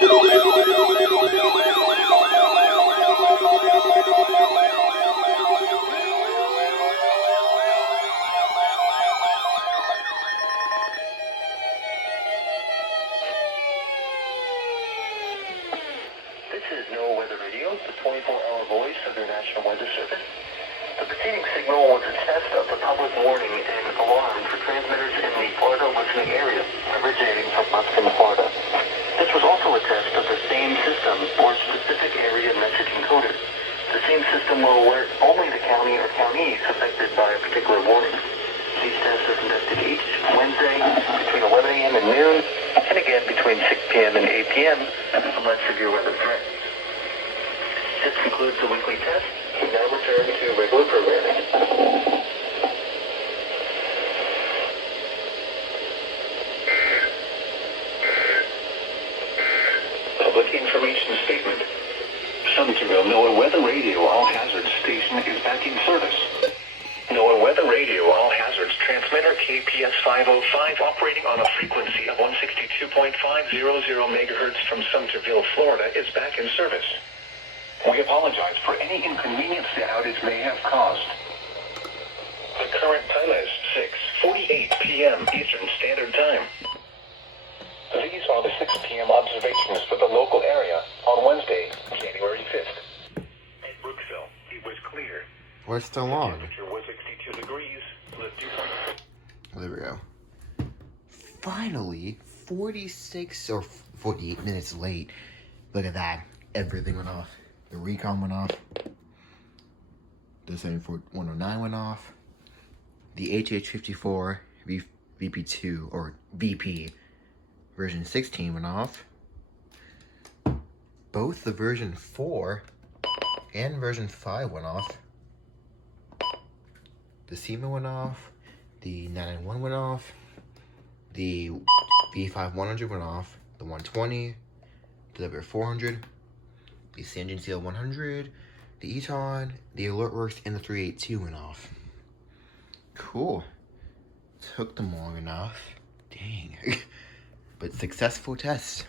This is NOAA Weather Radio, the 24-hour voice of your National Weather Service. The preceding signal was a test of the public warning and alarm for transmitters in the Florida listening area, originating from Muskin, Florida. This was also a test of the same system for specific area message encoders. The same system will alert only the county or counties affected by a particular warning. These tests are conducted each Wednesday between 11 a.m. and noon, and again between 6 p.m. and 8 p.m. unless severe weather threatens. This concludes the weekly test. We now return to regular programming. Public information statement. Sumterville NOAA Weather Radio All Hazards Station is back in service. NOAA Weather Radio All Hazards transmitter KPS505 operating on a frequency of 162.500 megahertz from Sumterville, Florida is back in service. We apologize for any inconvenience the outage may have caused. The current time is 6:48 p.m. Eastern Standard Time. These are the 6 p.m. observations for the local area on Wednesday, January 5th. At Brookville, it was clear. Why it's still on? The temperature was 62 degrees. There we go. Finally, 46 or 48 minutes late. Look at that. Everything went off. The recon went off. The 74109 went off. The HH54 VP2 or VP version 16 went off. Both the version 4 and version 5 went off. The SEMA went off. The 991 went off. The V5100 went off. The 120. The W400. The Sanjin CL100. The Eton. The AlertWorks and the 382 went off. Cool. Took them long enough. Dang. But successful test.